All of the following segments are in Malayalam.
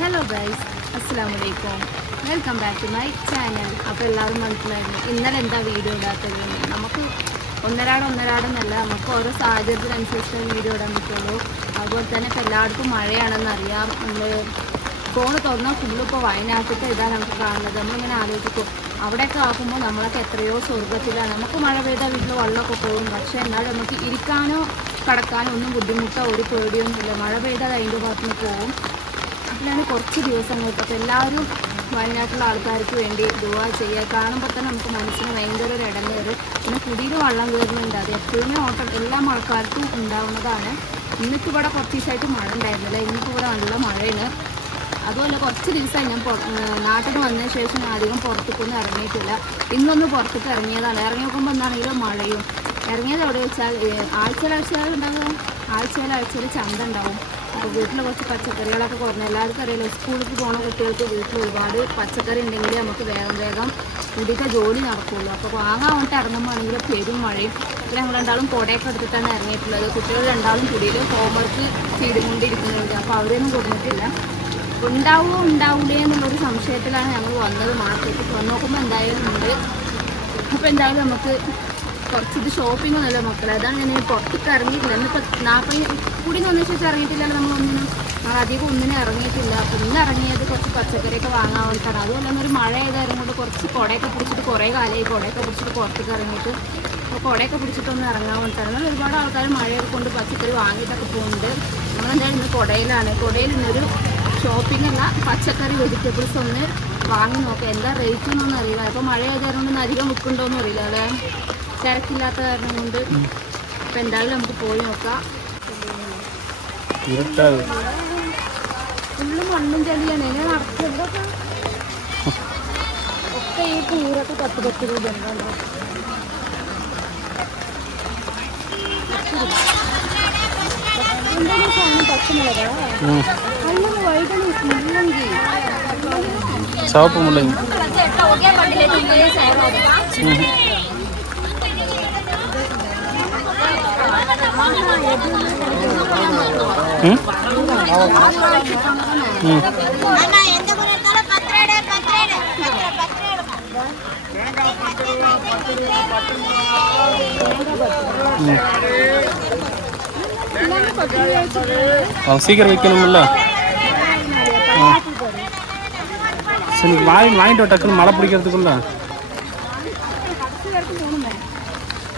ഹലോ ഗൈസ് അസ്സാം വലൈക്കും welcome back to my channel അപ്പോൾ എല്ലാവരും മനസ്സിലായിരുന്നു. ഇന്നലെ എന്താ വീഡിയോ ഇടാത്തത്? നമുക്ക് ഒന്നരാട് ഒന്നരാടെന്നല്ല നമുക്ക് ഓരോ സാഹചര്യത്തിനനുസരിച്ച് വീഡിയോ ഇടാൻ പറ്റുള്ളൂ. അതുപോലെ തന്നെ ഇപ്പോൾ എല്ലായിടത്തും മഴയാണെന്ന് അറിയാം. നമ്മൾ ഫോൺ തുറന്നാൽ ഫുള്ള് ഇപ്പോൾ വയനാട്ടിലത്തെ ഇതാണ് നമുക്ക് കാണുന്നത്. നമ്മളിങ്ങനെ ആലോചിക്കും. അവിടെയൊക്കെ ആക്കുമ്പോൾ നമ്മളൊക്കെ എത്രയോ സ്വർഗത്തിലാണ് നമുക്ക് മഴ പെയ്താൽ വീട്ടിൽ വെള്ളമൊക്കെ പോകും. പക്ഷേ എന്നാലും നമുക്ക് ഇരിക്കാനോ കടക്കാനോ ഒന്നും ബുദ്ധിമുട്ടോ ഒരു പേടിയൊന്നുമില്ല. മഴ പെയ്താൽ അതിന്റെ ഭാഗത്തുനിന്ന് പോകും. അതിലാണ് കുറച്ച് ദിവസങ്ങൾക്ക് അപ്പോൾ എല്ലാവരും വയനാട്ടിലുള്ള ആൾക്കാർക്ക് വേണ്ടി ദുവാ ചെയ്യുക. കാണുമ്പോൾ തന്നെ നമുക്ക് മനസ്സിന് ഭയങ്കര ഒരു ഇടം കയറും പിന്നെ കുടിയിൽ വള്ളം കയറുന്നുണ്ട് അത് എപ്പോഴും ഓട്ടം എല്ലാ മഴക്കാലത്തും ഉണ്ടാവുന്നതാണ്. ഇന്നിപ്പോൾ ഇവിടെ കുറച്ച് ദിവസമായിട്ട് മഴ ഉണ്ടായിരുന്നില്ല. ഇന്നിപ്പോൾ ഇവിടെ നല്ല മഴയാണ്. അതുമല്ല കുറച്ച് ദിവസമായി ഞാൻ നാട്ടിൽ വന്നതിന് ശേഷം ഞാൻ അധികം പുറത്തേക്കൊന്നും ഇറങ്ങിയിട്ടില്ല. ഇന്നൊന്ന് പുറത്തേക്ക് ഇറങ്ങിയതാണ്. ഇറങ്ങി നോക്കുമ്പോൾ എന്താണെങ്കിലും മഴയും. ഇറങ്ങിയത് എവിടെ വെച്ചാൽ ആഴ്ചയിൽ ആഴ്ചയിൽ ഉണ്ടാകുക ആഴ്ചയിൽ ചന്ത ഉണ്ടാവും. അപ്പോൾ വീട്ടിൽ കുറച്ച് പച്ചക്കറികളൊക്കെ കുറഞ്ഞു. എല്ലാവർക്കും അറിയാലോ സ്കൂളിലേക്ക് പോണ കുട്ടികൾക്ക് വീട്ടിൽ ഒരുപാട് പച്ചക്കറി ഉണ്ടെങ്കിൽ നമുക്ക് വേഗം വേഗം കുടിക്ക ജോലി നടക്കുള്ളൂ. അപ്പോൾ വാങ്ങാൻ വേണ്ടിട്ട് ഇറങ്ങുമ്പോഴാണെങ്കിൽ പേരും മഴയും. അപ്പോൾ ഞങ്ങൾ രണ്ടാളും കുടയൊക്കെ എടുത്തിട്ടാണ് ഇറങ്ങിയിട്ടുള്ളത്. കുട്ടികൾ രണ്ടാളും കുടിയിൽ ഹോംവർക്ക് ചെയ്തുകൊണ്ടിരിക്കുന്നുണ്ട്. അപ്പോൾ അവരൊന്നും കൊടുത്തിട്ടില്ല ഉണ്ടാവുമോ ഉണ്ടാവില്ലേ എന്നുള്ളൊരു സംശയത്തിലാണ് ഞങ്ങൾ വന്നത്. മാർക്കറ്റിൽ വന്നു നോക്കുമ്പോൾ എന്തായാലും ഉണ്ട്. അപ്പോൾ എന്തായാലും നമുക്ക് കുറച്ച് ഇത് ഷോപ്പിംഗ് ഒന്നുമല്ല മക്കളെ. അതാണ് ഞാൻ പുറത്തേക്ക് ഇറങ്ങിയിട്ടില്ല. എന്നിപ്പോൾ നാൽപ്പത് കൂടി ഒന്നും വെച്ച് ഇറങ്ങിയിട്ടില്ലല്ലോ നമ്മൾ അധികം ഒന്നിനും ഇറങ്ങിയിട്ടില്ല. അപ്പോൾ ഇന്ന് ഇറങ്ങിയത് കുറച്ച് പച്ചക്കറിയൊക്കെ വാങ്ങാൻ വേണ്ടിയിട്ടാണ് അതുപോലെ തന്നെ ഒരു മഴ ആയതായിരുന്നു കൊണ്ട് കുറച്ച് കുടയൊക്കെ പിടിച്ചിട്ട് കുറേ കാലമായി കുടയൊക്കെ പിടിച്ചിട്ട് പുറത്തേക്ക് ഇറങ്ങിയിട്ട്. അപ്പോൾ കുടയൊക്കെ പിടിച്ചിട്ടൊന്ന് ഇറങ്ങാൻ വേണ്ടിയിട്ടാണ്. ഒരുപാട് ആൾക്കാർ മഴയൊക്കെ കൊണ്ട് പച്ചക്കറി വാങ്ങിയിട്ടൊക്കെ പോകുന്നുണ്ട്. നമ്മളെന്തായാലും ഇന്ന് കുടയിലാണ്. കുടയിൽ ഇന്നൊരു ഷോപ്പിംഗ് അല്ല പച്ചക്കറി വെജിറ്റബിൾസ് ഒന്ന് വാങ്ങി നോക്കാം. എന്താ റേറ്റ് ഒന്നും അറിയില്ല. ഇപ്പോൾ മഴ ആയതുകൊണ്ട് അധികം വിൽക്കുന്നുണ്ടോയെന്ന് അറിയില്ല അല്ലേ? തിരക്കില്ലാത്ത കാരണം കൊണ്ട് ഇപ്പൊ എന്തായാലും നമുക്ക് പോയി നോക്കാം. ഫുള്ള് മണ്ണും ചെളിയാണ്. എന്നെ നടക്കുന്നത് ഒക്കെ ഈ കൂറൊക്കെ പത്ത് പത്ത് രൂപ ഉണ്ടോ എന്താണ് സാധനം அவன் சீக்கிரம் வைக்கணும்ல? சரி நீ வாங்கி வாங்கிட்டு டக்குன்னு மழை பிடிக்கிறதுக்குள்ள.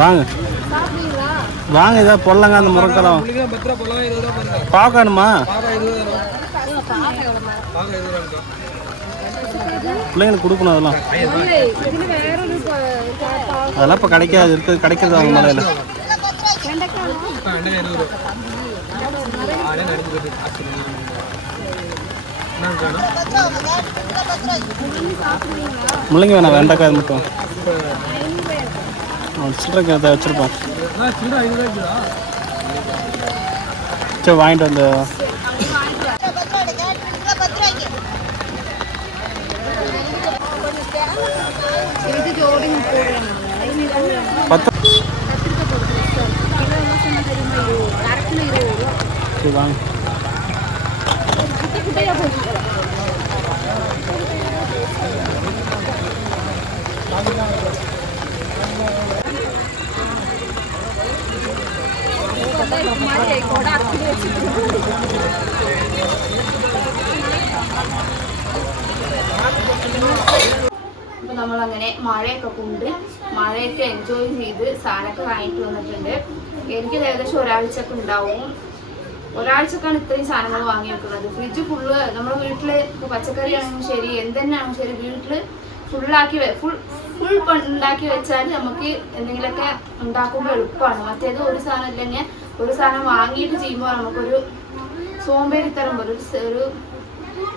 வாங்க. வாங்க ஏதாவது பொருளங்க அந்த முருங்கலாம் பார்க்கணுமா? பிள்ளைங்களுக்கு கொடுக்கணும் அதெல்லாம். அதெல்லாம் இப்போ கிடைக்காது இருக்குது கிடைக்கிறது அவங்க மலையில்? முள்ளங்கி வேணாம் வெண்டைக்காய் மட்டும். அவன் சில்லறை கிணத்தை வச்சுருப்பான். சரி வாங்கிட்டு வந்து. பத்து. சரி வாங்க. അപ്പൊ നമ്മളങ്ങനെ മഴയൊക്കെ കൊണ്ട് മഴയൊക്കെ എൻജോയ് ചെയ്ത് സാധനമൊക്കെ വാങ്ങിട്ട് വന്നിട്ടുണ്ട്. എനിക്ക് ഏകദേശം ഒരാഴ്ചയൊക്കെ ഉണ്ടാവും. ഒരാഴ്ചക്കാണ് ഇത്രയും സാധനങ്ങൾ വാങ്ങി വെക്കുന്നത്. ഫ്രിഡ്ജ് ഫുള്ള് നമ്മുടെ വീട്ടിൽ ഇപ്പൊ പച്ചക്കറി ആണെങ്കിലും ശരി എന്തെന്നാണെങ്കിലും ശരി വീട്ടിൽ ഫുള്ളാക്കി ഫുൾ ഫുൾ ഉണ്ടാക്കി വെച്ചാൽ നമുക്ക് എന്തെങ്കിലുമൊക്കെ ഉണ്ടാക്കുമ്പോൾ എളുപ്പമാണ്. മറ്റേത് ഒരു സാധനം ഇല്ലെങ്കിൽ ഒരു സാധനം വാങ്ങിയിട്ട് ചെയ്യുമ്പോൾ നമുക്കൊരു സോമ്പേരിത്തരം പോലെ ഒരു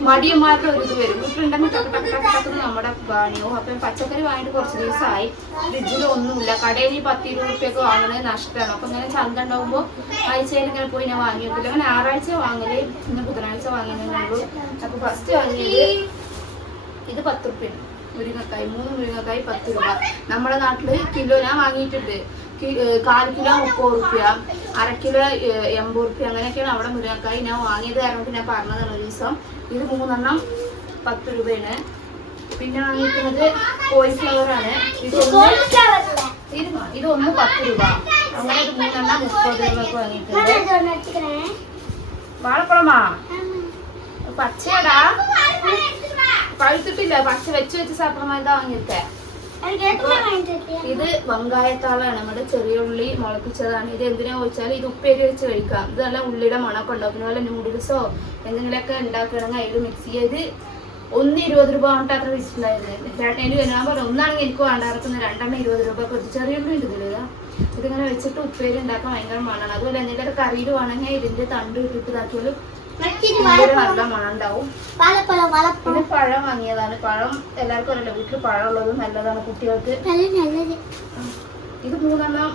മടിയന്മാരുടെ ഒരു ഇത് വരും. വീട്ടിലുണ്ടെങ്കിൽ ടക്ക് ടക്ക് ടക്ക് ടക്ക് നമ്മുടെ പണിയാവും അപ്പം പച്ചക്കറി വാങ്ങിയിട്ട് കുറച്ച് ദിവസമായി. ഫ്രിഡ്ജിൽ ഒന്നുമില്ല. കടയിൽ ഈ പത്ത് ഇരുപത് റുപ്യൊക്കെ വാങ്ങുന്നത് നഷ്ടമാണ്. അപ്പം ഇങ്ങനെ ചന്ത ഉണ്ടാകുമ്പോൾ ആഴ്ചയിൽ ഇങ്ങനെ പോയി ഞാൻ വാങ്ങി വെക്കില്ല. അങ്ങനെ ഞായറാഴ്ച വാങ്ങൽ ഇന്ന് ബുധനാഴ്ച വാങ്ങുന്നുള്ളൂ അപ്പോൾ ഫസ്റ്റ് വാങ്ങിയത് ഇത് പത്ത് റുപ്യ മുരിങ്ങക്കായ് മൂന്ന് മുരിങ്ങക്കായ് പത്ത് രൂപ. നമ്മുടെ നാട്ടിൽ കിലോ ഞാൻ വാങ്ങിയിട്ടുണ്ട്. കാൽ കിലോ മുപ്പത് റുപ്യ അര കിലോ എൺപത് റുപ്യ അങ്ങനെയൊക്കെയാണ് അവിടെ മുരിങ്ങക്കായി ഞാൻ വാങ്ങിയത് കാരണം ഞാൻ പറഞ്ഞതാണ് ഒരു ദിവസം. ഇത് മൂന്നെണ്ണം പത്ത് രൂപയാണ്. പിന്നെ വാങ്ങിക്കുന്നത് ഇതൊന്ന് ഇത് ഒന്ന് പത്ത് രൂപ. അങ്ങനെ ഇത് മൂന്നെണ്ണം മുപ്പത് രൂപക്ക് വാങ്ങിയിട്ടുണ്ട്. വാഴപ്പഴമാ പച്ചയടാ? പഴുത്തിട്ടില്ല. പച്ച വെച്ച് വെച്ച് സാപ്പിടമായിട്ട് വാങ്ങിയിട്ടേ ഇത് വെങ്കായത്താളാണ്. നമ്മുടെ ചെറിയ ഉള്ളി മുളപ്പിച്ചതാണ്. ഇത് എന്തിനാ ചോദിച്ചാൽ ഇത് ഉപ്പേരി വെച്ച് കഴിക്കാം ഇത് നല്ല ഉള്ളിയുടെ മണമൊക്കെ ഉണ്ടാവും. പിന്നെ വല്ല നൂഡിൽസോ എന്തെങ്കിലുമൊക്കെ ഉണ്ടാക്കുകയാണെങ്കിൽ അതിൽ മിക്സ് ചെയ്ത് ഒന്ന് ഇരുപത് രൂപ കൊണ്ട് അത്ര വിളിച്ചിട്ടുണ്ടായിരുന്നു ചേട്ടൻ എനിക്ക് ഞാൻ പറഞ്ഞു ഒന്നാണെങ്കിൽ എനിക്ക് വേണ്ട ഇറക്കുന്ന രണ്ടെണ്ണം ഇരുപത് രൂപ കൊടുത്ത്. ചെറിയ ഉള്ളി ഉണ്ട് ഇതിൽ. ഇതിങ്ങനെ വെച്ചിട്ട് ഉപ്പേരി ഉണ്ടാക്കാൻ ഭയങ്കര മണമാണ്. അതുപോലെ എന്തെങ്കിലും കറിയിൽ വേണമെങ്കിൽ ഇതിന്റെ തണ്ട് ഇട്ടിട്ട് ഇതാക്കിയാലും നല്ല മണം ഉണ്ടാവും വാഴപ്പഴം വാഴപ്പഴം. പിന്നെ പഴം വാങ്ങിയതാണ്. പഴം എല്ലാവർക്കും അറിയില്ല. വീട്ടിൽ പഴം ഉള്ളത് നല്ലതാണ് കുട്ടികൾക്ക്. ഇത് മൂന്നെണ്ണം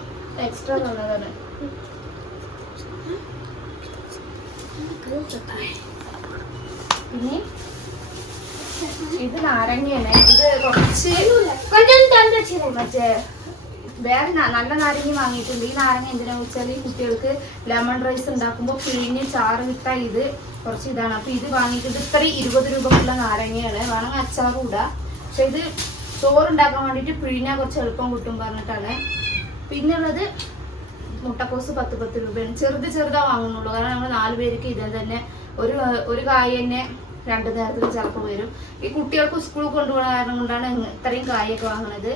എക്സ്ട്രാ നല്ലതാണ് പിന്നെ ഇത് നാരങ്ങയാണ്. ഇത് കുറച്ച് മറ്റേ വേറെ നല്ല നാരങ്ങ വാങ്ങിയിട്ടുണ്ട്. ഈ നാരങ്ങ എന്തിനാന്ന് വെച്ചാൽ ഈ കുട്ടികൾക്ക് ലെമൺ റൈസ് ഉണ്ടാക്കുമ്പോൾ പിഴിഞ്ഞ് ചാറ് കിട്ടാ ഇത് കുറച്ച് ഇതാണ്. അപ്പൊ ഇത് വാങ്ങിയിട്ടുണ്ട് ഇത്രയും ഇരുപത് രൂപക്കുള്ള നാരങ്ങയാണ്. വേണമെങ്കിൽ അച്ചാർ കൂടാ. പക്ഷെ ഇത് ചോറുണ്ടാക്കാൻ വേണ്ടിയിട്ട് പിഴിഞ്ഞാൽ കുറച്ച് എളുപ്പം കിട്ടും പറഞ്ഞിട്ടാണ്. പിന്നെ ഉള്ളത് മുട്ടക്കോസ് പത്ത് പത്ത് രൂപയാണ്. ചെറുത് ചെറുതാ വാങ്ങുന്നുള്ളൂ. കാരണം നമ്മൾ നാല് പേർക്ക് ഇത് തന്നെ ഒരു ഒരു കായ തന്നെ രണ്ട് നേരത്തിൽ ചിലപ്പോൾ വരും. ഈ കുട്ടികൾക്ക് സ്കൂളിൽ കൊണ്ടുപോകുന്ന കാരണം കൊണ്ടാണ് ഇത്രയും കായൊക്കെ വാങ്ങുന്നത്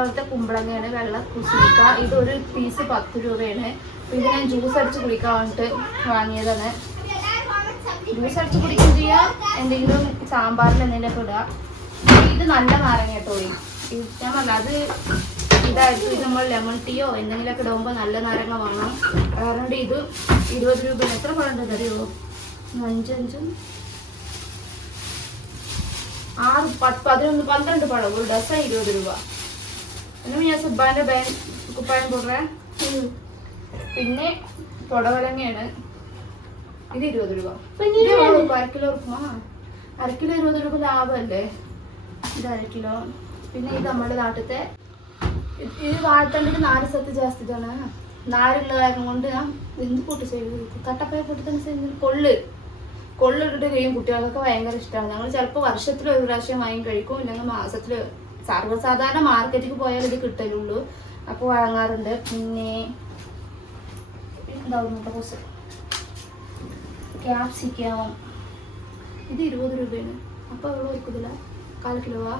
പിന്നെ ഇത് കുമ്പളങ്ങയാണ് വെള്ള കുസിക്ക ഇത് ഒരു പീസ് പത്ത് രൂപയാണ്. പിന്നെ ഞാൻ ജ്യൂസ് അടിച്ച് കുടിക്കാൻ വേണ്ടിട്ട് വാങ്ങിയതാണ്. ജ്യൂസ് അടിച്ച് കുടിക്കുകയും ചെയ്യാം. എന്തെങ്കിലും സാമ്പാറിൽ എന്തെങ്കിലുമൊക്കെ ഇടുക. ഇത് നല്ല നാരങ്ങ കേട്ടോ ഇത് ഞാൻ പറഞ്ഞ അത് ഇതായിരിക്കും ഇത് നമ്മൾ ലെമൺ ടീയോ എന്തെങ്കിലുമൊക്കെ ഇടുമ്പോൾ നല്ല നാരങ്ങ വാങ്ങണം. കാരണം ഇത് ഇരുപത് രൂപ എത്ര പഴം അറിയോ അഞ്ചഞ്ചും ആറ് പത്ത് പതിനൊന്ന് പന്ത്രണ്ട് പഴം. ഒരു ഡസൺ ഇരുപത് രൂപ. എന്നും ഞാൻ സുബാന്റെ ബാൻ കുപ്പായം പോടുക പിന്നെ പൊടവലങ്ങയാണ്. ഇത് ഇരുപത് രൂപ. അരക്കിലോ ഉറുപ്പ അരക്കിലോ ഇരുപത് രൂപ ലാഭമല്ലേ? ഇത് അരക്കിലോ പിന്നെ ഇത് നമ്മുടെ നാട്ടിലത്തെ ഇത് വാഴത്തണ്ടിന് നാല് സത്ത് ജാസ്തിയാണ് നാരുള്ള കാരണം കൊണ്ട് ഞാൻ എന്ത് പൊട്ടി ചെയ്ത് കട്ടപ്പയ കൂട്ടി തന്നെ ചെയ്യുന്നത് കൊള്ള്. കൊള്ളിട്ടിട്ട് കഴിയും കുട്ടികൾക്കൊക്കെ ഭയങ്കര ഇഷ്ടമാണ് ഞങ്ങൾ ചിലപ്പോൾ വർഷത്തിൽ ഒരു പ്രാവശ്യം വാങ്ങി കഴിക്കും ഇല്ലെങ്കിൽ മാസത്തിൽ സർവസാധാരണ മാർക്കറ്റിൽ പോയാൽ ഇത് കിട്ടലുള്ളൂ. അപ്പോൾ വാങ്ങാറുണ്ട്. പിന്നെ എന്താവും മുട്ടക്കോസ് ക്യാപ്സിക്കം ഇത് ഇരുപത് രൂപയാണ്. അപ്പോൾ എവിടെ ഓർക്കുന്നില്ല കാൽ കിലോവാ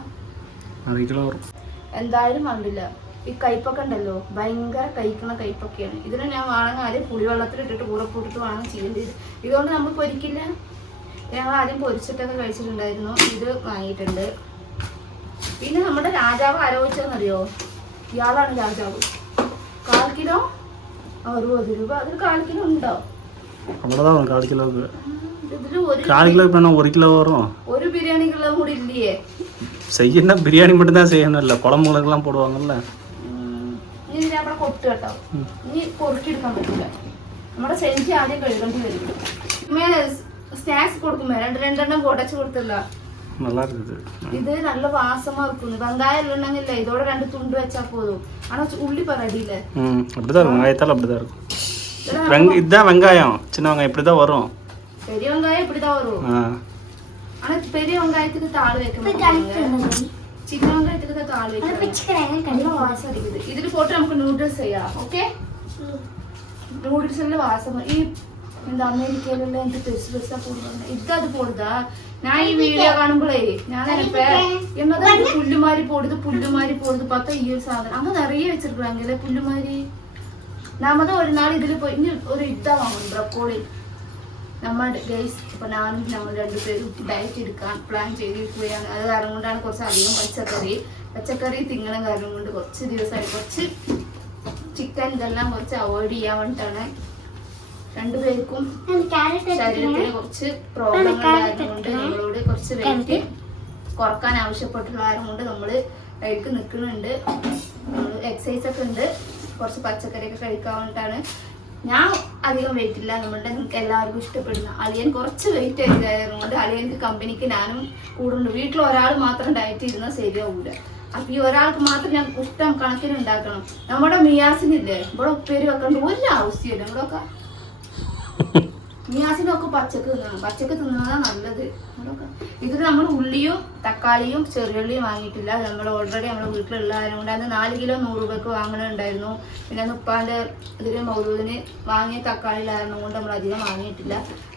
എന്തായാലും വേണ്ടില്ല. ഈ കയ്പൊക്കെ ഉണ്ടല്ലോ ഭയങ്കര കഴിക്കണ കയ്പൊക്കെയാണ്. ഇതിനെ ഞാൻ വാങ്ങാൻ ആദ്യം പുളിവെള്ളത്തിൽ ഇട്ടിട്ട് വാങ്ങാൻ ചെയ്യേണ്ടത് ഇതുകൊണ്ട് നമ്മൾ പൊരിക്കില്ല. ഞങ്ങൾ ആദ്യം പൊരിച്ചിട്ടൊക്കെ കഴിച്ചിട്ടുണ്ടായിരുന്നു. ഇത് വാങ്ങിയിട്ടുണ്ട്. പിന്നെ നമ്മുടെ രാജാവ് ആലോചിച്ചതെന്നറിയോ ഇയാളാണ് രാജാവ് കാൽ കിലോ അറുപത് രൂപ അതിൽ കാൽ കിലോ ഉണ്ടോ அவ்வளோதான் வரும் கால் கிலோவுக்கு ഇതിൽ ഒരു கால் கிலோ இப்போ என்ன ஒரு கிலோ வரும் ഒരു ബിരിയാണിക്കുള്ളതും കൂടി ഇല്ലയേ செய்யணும்னா பிரியாணி மட்டும்தான் செய்யணும் இல்லை குழம்புகளுக்கெல்லாம் போடுவாங்கல்ல ഉം. ഇനി ഇതിനെ അവിടെ കൊട്ട് കേട്ടോ ഇനി പൊറുക്കിയെടുക്കാൻ പറ്റില്ല നമ്മുടെ സെഞ്ചി ആദ്യം കഴുകേണ്ടി വരും സ്നാക്സ് കൊടുക്കുമ്പോ രണ്ട് രണ്ടെണ്ണം പൊടച്ച് കൊടുത്തില്ല நல்லா இருக்குது இது நல்ல வாசமா இருக்கும் வெங்காயம் இல்லைன்னாங்க இல்லை இதோட ரெண்டு துண்டு வச்சா போதும். ஆனா உள்ளி பரடியில ம் அப்படிதான் வெங்காயத்தால் அப்படிதான் இருக்கும். வெங்க இதுதான் வெங்காயம். சின்ன வெங்காயம் இப்படி தான் வரும். பெரிய வெங்காயம் இப்படி தான் வரும் ஆனா பெரிய வெங்காயத்துக்கு தாள் வைக்க மாட்டாங்க. சின்ன வெங்காயத்துக்கு தான் தாள் வைக்க நல்லா வாசம் இருக்குது இதுல போட்டு நமக்கு நூடுல்ஸ் செய்யா ஓகே நூடுல்ஸ் வாசம் വാസം அமெரிக்கையில എന്താ അമേരിക്കയിലുള്ള എന്ത് പെരുസ് പെരുസാ പോടുന്നത് ഇതത് പോടുതാ ഞാൻ ഈ വീഡിയോ കാണുമ്പോഴേ ഞാൻ നിനപ്പേ എന്നതാ പുല്ലുമാരി പോടുത് പുല്ലുമാരി പോടുത്. പത്ത ഈ ഒരു സാധനം. അങ്ങ് നിറയെ വെച്ചിരിക്കാങ്കില്ലേ പുല്ലുമാരി? നമ്മത് ഒരു നാൾ ഇതിൽ പോയി. ഇനി ഒരു ഇത്ത വാങ്ങും ബ്രക്കോളി. നമ്മൾ ഗൈസ് ഇപ്പൊ ഞാനും ഞങ്ങൾ രണ്ടുപേരും ഡയറ്റ് എടുക്കാൻ പ്ലാൻ ചെയ്തിരിക്കുകയാണ്. അത് കാരണം കൊണ്ടാണ് കുറച്ച് അധികം പച്ചക്കറി. പച്ചക്കറി തിന്നണം കാരണം കൊണ്ട് കുറച്ച് ദിവസമായി കുറച്ച് ചിക്കൻ ഇതെല്ലാം കുറച്ച് അവോയ്ഡ് ചെയ്യാൻ വേണ്ടിയിട്ടാണ് രണ്ടുപേർക്കും ശരീരത്തിന് കുറച്ച് പ്രോബ്ലം ഉണ്ടായതുകൊണ്ട് നമ്മളോട് കുറച്ച് വെയിറ്റ് കുറയ്ക്കാൻ ആവശ്യപ്പെട്ടുള്ളതും കൊണ്ട് നമ്മൾ ഡയറ്റ് നിൽക്കുന്നുണ്ട്. നമ്മൾ എക്സസൈസ് ഒക്കെ ഉണ്ട്. കുറച്ച് പച്ചക്കറി ഒക്കെ കഴിക്കാൻ വേണ്ടിയിട്ടാണ്. ഞാൻ അധികം വെയിറ്റ് ഇല്ല. നമ്മളുടെ നിങ്ങൾക്ക് എല്ലാവർക്കും ഇഷ്ടപ്പെടുന്ന അളിയൻ കുറച്ച് വെയിറ്റ് ആയതുകൊണ്ട് അളിയൻക്ക് കമ്പനിക്ക് ഞാനും കൂടുന്നുണ്ട്. വീട്ടിൽ ഒരാൾ മാത്രം ഡയറ്റ് ഇരുന്നാൽ ശരിയാവൂല. അപ്പൊ ഈ ഒരാൾക്ക് മാത്രം ഞാൻ ഇഷ്ടം കണക്കിന് ഉണ്ടാക്കണം. നമ്മുടെ മിയാസിനില്ലേ? ഇവിടെ ഉപ്പേരി വെക്കേണ്ട. ഒരു ആവശ്യമില്ല ഇവിടെ ഒക്കെ മിയാസിനൊക്കെ പച്ചക്ക് തിന്നണം പച്ചക്ക് തിന്നതാ നല്ലത്. ഇത് നമ്മൾ ഉള്ളിയും തക്കാളിയും ചെറിയുള്ളിയും വാങ്ങിയിട്ടില്ല. നമ്മൾ ഓൾറെഡി നമ്മുടെ വീട്ടിലുള്ള കൊണ്ട് അന്ന് നാല് കിലോ നൂറ് രൂപയ്ക്ക് വാങ്ങണുണ്ടായിരുന്നു. പിന്നെ ഉപ്പാന്റെ ഇതിന് മൗലൂദിന് വാങ്ങിയ തക്കാളിയിലായിരുന്നു കൊണ്ട് നമ്മൾ അധികം വാങ്ങിയിട്ടില്ല.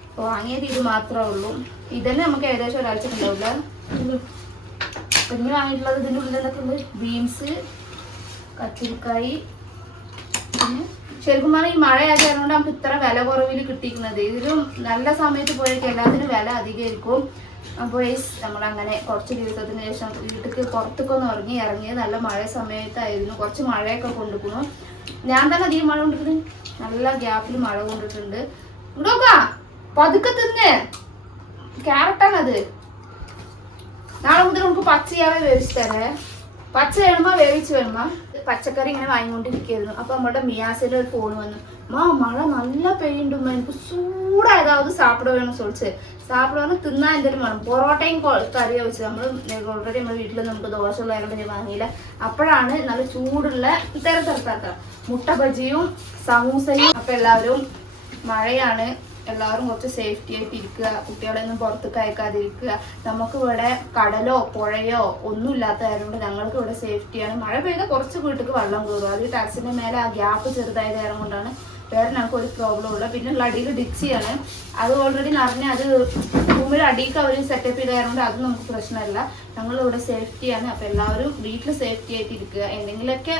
അപ്പോൾ വാങ്ങിയത് ഇത് മാത്രമേ ഉള്ളൂ. ഇതന്നെ നമുക്ക് ഏകദേശം ഒരാഴ്ച ഉണ്ടാവില്ല പിന്നെ വാങ്ങിയിട്ടുള്ളത് ഇതിന്റെ ഉള്ളിൽ എന്തൊക്കെ ഉണ്ട്. ബീൻസ് കത്തിരിക്കായി പിന്നെ ശരിക്കും പറഞ്ഞാൽ ഈ മഴയായതുകൊണ്ട് നമുക്ക് ഇത്ര വില കുറവിൽ കിട്ടിയിരിക്കുന്നത്. ഇതിലും നല്ല സമയത്ത് പോയൊക്കെ എല്ലാത്തിനും വില അധികമായിരിക്കും. അപ്പോൾ നമ്മൾ അങ്ങനെ കുറച്ച് ദിവസത്തിന് ശേഷം വീട്ടിൽ പുറത്തേക്കൊന്ന് ഇറങ്ങി ഇറങ്ങിയത് നല്ല മഴ സമയത്തായിരുന്നു. കുറച്ച് മഴയൊക്കെ കൊണ്ടുപോകുന്നു. ഞാൻ തന്നെ അധികം മഴ കൊണ്ടിട്ടുണ്ട് നല്ല ഗ്യാപ്പിൽ മഴ കൊണ്ടിട്ടുണ്ട്. ഇവിടോക്കാ പതുക്കെ തിന്ന്. ക്യാരറ്റാണത് നാളെ മുതൽ നമുക്ക് പച്ചയാവേ വേവിച്ച് തരേ പച്ച വേണമ വേവിച്ച് വേണമോ പച്ചക്കറി ഇങ്ങനെ വാങ്ങിക്കൊണ്ടിരിക്കുകയായിരുന്നു. അപ്പൊ നമ്മുടെ മിയാസിൽ ഒരു ഫോൺ വന്നു. മാ മഴ നല്ല പെയ്യുണ്ടുമ്മ എനിക്ക് ചൂടായതാവത് സാപ്പിട വേണം ചോദിച്ച്. സാപ്പിട വേണം തിന്നാൻ എന്തെങ്കിലും വേണം. പൊറോട്ടയും കറി വെച്ച് നമ്മൾ ഓൾറെഡി നമ്മുടെ വീട്ടിൽ നമുക്ക് ദോശ ഉള്ളതായത് ഞാൻ വാങ്ങിയില്ല. അപ്പോഴാണ് നല്ല ചൂടുള്ള ഇത്തരം തരത്താത്ത മുട്ട ബജിയും സമൂസയും അപ്പൊ എല്ലാവരും മഴയാണ് എല്ലാവരും കുറച്ച് സേഫ്റ്റി ആയിട്ട് ഇരിക്കുക കുട്ടികളെയൊന്നും പുറത്തേക്ക് അയക്കാതിരിക്കുക. നമുക്ക് ഇവിടെ കടലോ പുഴയോ ഒന്നും ഇല്ലാത്ത കാര്യം ഞങ്ങൾക്ക് ഇവിടെ സേഫ്റ്റിയാണ് മഴ പെയ്താൽ കുറച്ച് വീട്ടിലേക്ക് വെള്ളം കയറും. അത് ടെറസിന്റെ മേലെ ആ ഗ്യാപ്പ് ചെറുതായ കാരണം കൊണ്ടാണ് വേറെ ഞങ്ങൾക്ക് ഒരു പ്രോബ്ലം ഉള്ള പിന്നെ ഉള്ള അടിയിൽ ഡിച്ചിയാണ് അത് ഓൾറെഡി നിറഞ്ഞ അത് റൂമിൽ അടിയിലേക്ക് അവർ സെറ്റപ്പ് ചെയ്ത കാരണം അത് നമുക്ക് പ്രശ്നമല്ല. ഞങ്ങൾ ഇവിടെ സേഫ്റ്റിയാണ് അപ്പോൾ എല്ലാവരും വീട്ടിൽ സേഫ്റ്റി ആയിട്ട് ഇരിക്കുക. എന്തെങ്കിലുമൊക്കെ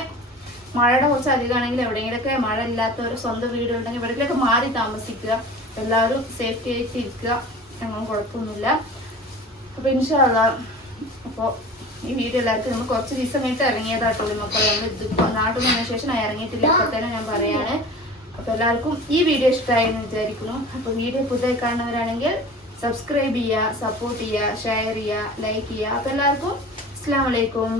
മഴയുടെ കുറച്ച് അധികമാണെങ്കിൽ എവിടെയെങ്കിലുമൊക്കെ മഴ ഇല്ലാത്തവർ സ്വന്തം വീടുണ്ടെങ്കിൽ ഇവിടെയൊക്കെ മാറി താമസിക്കുക. എല്ലാവരും സേഫ്റ്റി ആയിട്ട് ഇരിക്കുക. ഞങ്ങളും കുഴപ്പമൊന്നുമില്ല അപ്പോൾ ഇൻഷാല്ല അപ്പോൾ ഈ വീഡിയോ എല്ലാവർക്കും നമ്മൾ കുറച്ച് ദിവസം കഴിഞ്ഞിട്ട് ഇറങ്ങിയതായിട്ടുള്ളൂ മക്കളെ നമ്മൾ ഇത് നാട്ടിൽ വന്ന ശേഷം ഞാൻ ഇറങ്ങിയിട്ടില്ല. അപ്പോൾ തന്നെ ഞാൻ പറയാണ്. അപ്പോൾ എല്ലാവർക്കും ഈ വീഡിയോ ഇഷ്ടമായി എന്ന് വിചാരിക്കുന്നു. അപ്പോൾ വീഡിയോ പുതിയ കാണുന്നവരാണെങ്കിൽ സബ്സ്ക്രൈബ് ചെയ്യുക സപ്പോർട്ട് ചെയ്യുക ഷെയർ ചെയ്യുക ലൈക്ക് ചെയ്യുക. അപ്പോൾ എല്ലാവർക്കും അസ്സാം വലൈക്കും